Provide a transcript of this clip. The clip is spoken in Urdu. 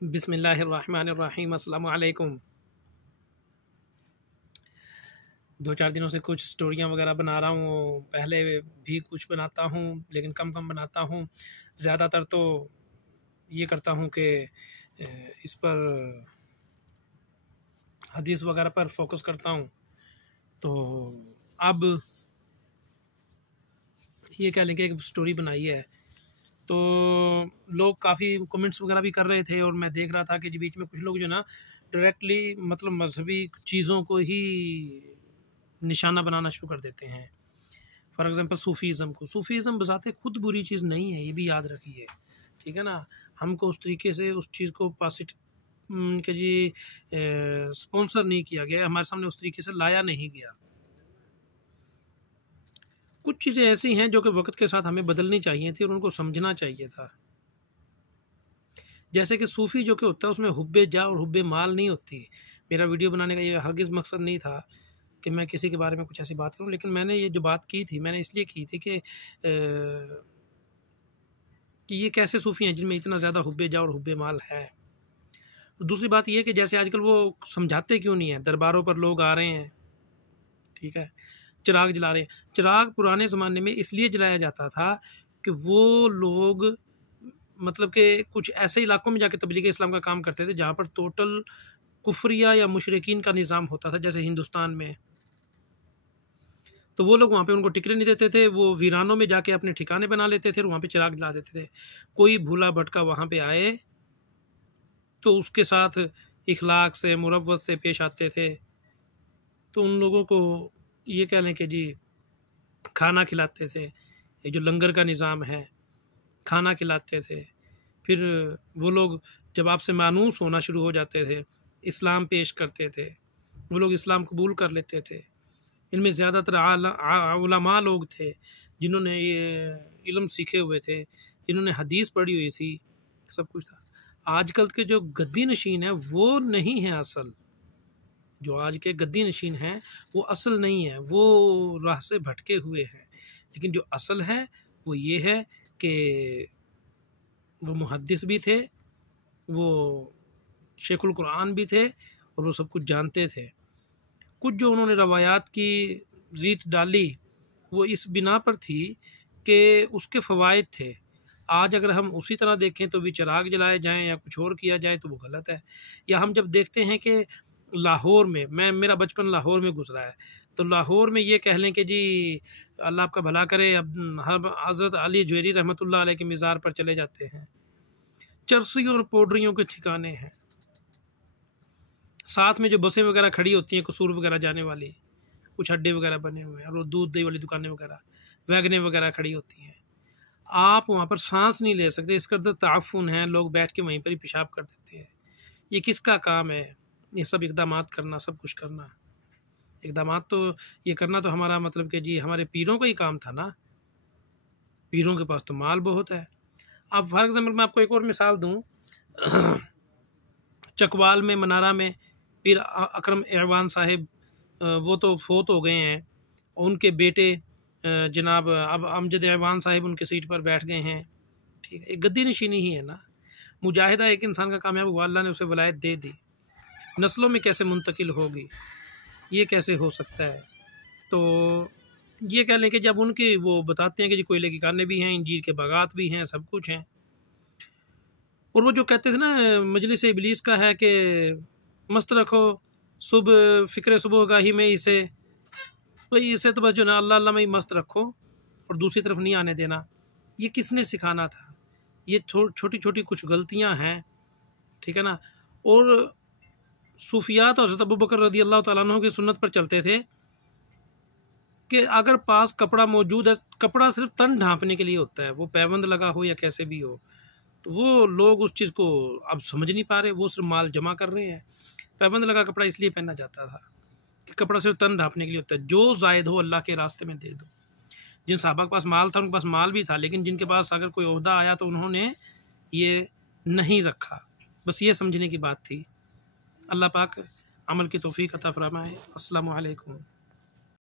بسم اللہ الرحمن الرحیم۔ السلام علیکم۔ 2-4 دنوں سے کچھ سٹوریاں وغیرہ بنا رہا ہوں، پہلے بھی کچھ بناتا ہوں لیکن کم بناتا ہوں۔ زیادہ تر تو یہ کرتا ہوں کہ اس پر حدیث وغیرہ پر فوکس کرتا ہوں۔ تو اب یہ کہہ لیں کہ ایک سٹوری بنائی ہے تو لوگ کافی کمنٹس وغیرہ بھی کر رہے تھے، اور میں دیکھ رہا تھا کہ بیچ میں کچھ لوگ جو نا ڈائریکٹلی مطلب مذہبی چیزوں کو ہی نشانہ بنانا شروع کر دیتے ہیں۔ فار ایگزامپل صوفیزم بذات خود بری چیز نہیں ہے، یہ بھی یاد رکھیے، ٹھیک ہے نا۔ ہم کو اس طریقے سے اس چیز کو کہ جی سپانسر نہیں کیا گیا، ہمارے سامنے اس طریقے سے لایا نہیں گیا۔ کچھ چیزیں ایسی ہیں جو کہ وقت کے ساتھ ہمیں بدلنی چاہیے تھی اور ان کو سمجھنا چاہیے تھا۔ جیسے کہ صوفی جو کہ ہوتا ہے اس میں حب جا اور حب مال نہیں ہوتی۔ میرا ویڈیو بنانے کا یہ ہرگز مقصد نہیں تھا کہ میں کسی کے بارے میں کچھ ایسی بات کروں، لیکن میں نے یہ جو بات کی تھی میں نے اس لیے کی تھی کہ یہ کیسے صوفی ہیں جن میں اتنا زیادہ حب جا اور حب مال ہے۔ دوسری بات یہ کہ جیسے آج کل وہ سمجھاتے کیوں نہیں ہیں، درباروں پر لوگ آ رہے ہیں، ٹھیک ہے، چراغ جلا رہے ہیں۔ چراغ پرانے زمانے میں اس لیے جلایا جاتا تھا کہ وہ لوگ مطلب کہ کچھ ایسے علاقوں میں جا کے تبلیغ اسلام کا کام کرتے تھے جہاں پر ٹوٹل کفریہ یا مشرکین کا نظام ہوتا تھا، جیسے ہندوستان میں۔ تو وہ لوگ وہاں پہ ان کو ٹکرے نہیں دیتے تھے، وہ ویرانوں میں جا کے اپنے ٹھکانے بنا لیتے تھے اور وہاں پہ چراغ جلا دیتے تھے۔ کوئی بھولا بھٹکا وہاں پہ آئے تو اس کے ساتھ اخلاق سے مروت سے پیش آتے تھے، تو ان لوگوں کو یہ کہہ لیں کہ جی کھانا کھلاتے تھے۔ یہ جو لنگر کا نظام ہے، کھانا کھلاتے تھے۔ پھر وہ لوگ جب آپ سے مانوس ہونا شروع ہو جاتے تھے، اسلام پیش کرتے تھے، وہ لوگ اسلام قبول کر لیتے تھے۔ ان میں زیادہ تر علماء لوگ تھے جنہوں نے یہ علم سیکھے ہوئے تھے، جنہوں نے حدیث پڑھی ہوئی تھی، سب کچھ تھا۔ آج کل کے جو گدی نشین ہیں وہ نہیں ہیں اصل، جو آج کے گدی نشین ہیں وہ اصل نہیں ہیں، وہ راہ سے بھٹکے ہوئے ہیں۔ لیکن جو اصل ہے وہ یہ ہے کہ وہ محدث بھی تھے، وہ شیخ القرآن بھی تھے اور وہ سب کچھ جانتے تھے۔ کچھ جو انہوں نے روایات کی ریت ڈالی وہ اس بنا پر تھی کہ اس کے فوائد تھے۔ آج اگر ہم اسی طرح دیکھیں تو بھی چراغ جلائے جائیں یا کچھ اور کیا جائے تو وہ غلط ہے۔ یا ہم جب دیکھتے ہیں کہ لاہور میں میرا بچپن لاہور میں گزرا ہے، تو لاہور میں یہ کہہ لیں کہ جی اللہ آپ کا بھلا کرے، اب حضرت علی جوہری رحمۃ اللہ علیہ کے مزار پر چلے جاتے ہیں، چرسیوں اور پوڈریوں کے ٹھکانے ہیں، ساتھ میں جو بسیں وغیرہ کھڑی ہوتی ہیں قصور وغیرہ جانے والی، کچھ اڈے وغیرہ بنے ہوئے ہیں، اور دودھ دہی والی دکانیں وغیرہ، ویگنیں وغیرہ کھڑی ہوتی ہیں۔ آپ وہاں پر سانس نہیں لے سکتے، اس قدر تعفن ہے، لوگ بیٹھ کے وہیں پر ہی پیشاب کر دیتے ہیں۔ یہ کس کا کام ہے؟ یہ سب اقدامات کرنا، سب کچھ کرنا، اقدامات تو یہ کرنا تو ہمارا مطلب کہ جی ہمارے پیروں کا ہی کام تھا نا۔ پیروں کے پاس تو مال بہت ہے۔ اب فار ایگزامپل میں آپ کو ایک اور مثال دوں، چکوال میں منارہ میں پیر اکرم اعوان صاحب وہ تو فوت ہو گئے ہیں، ان کے بیٹے جناب اب امجد اعوان صاحب ان کے سیٹ پر بیٹھ گئے ہیں، ٹھیک ہے۔ ایک گدی نشینی ہی ہے نا۔ مجاہدہ ایک انسان کا کامیاب ہوا، اللہ نے اسے ولایت دے دی، نسلوں میں کیسے منتقل ہوگی، یہ کیسے ہو سکتا ہے؟ تو یہ کہہ لیں کہ جب ان کی وہ بتاتے ہیں کہ جی کوئلے کی کانیں بھی ہیں، انجیر کے باغات بھی ہیں، سب کچھ ہیں، اور وہ جو کہتے تھے نا مجلس ابلیس کا ہے کہ مست رکھو صبح فکر صبح گاہی میں اسے، تو اسے تو بس جو نا اللہ اللہ میں ہی مست رکھو اور دوسری طرف نہیں آنے دینا۔ یہ کس نے سکھانا تھا؟ یہ چھوٹی چھوٹی کچھ غلطیاں ہیں، ٹھیک ہے نا۔ اور صوفیات اور حضرت ابوبکر رضی اللہ تعالیٰ عنہ کی سنت پر چلتے تھے کہ اگر پاس کپڑا موجود ہے، کپڑا صرف تن ڈھانپنے کے لیے ہوتا ہے، وہ پیوند لگا ہو یا کیسے بھی ہو، تو وہ لوگ اس چیز کو اب سمجھ نہیں پا رہے، وہ صرف مال جمع کر رہے ہیں۔ پیوند لگا کپڑا اس لیے پہنا جاتا تھا کہ کپڑا صرف تن ڈھانپنے کے لیے ہوتا ہے، جو زائد ہو اللہ کے راستے میں دے دو۔ جن صحابہ کے پاس مال تھا ان کے پاس مال بھی تھا، لیکن جن کے پاس اگر کوئی عہدہ آیا تو انہوں نے یہ نہیں رکھا، بس یہ سمجھنے کی بات تھی۔ اللہ پاک عمل کی توفیق عطا فرمائے۔ السلام علیکم۔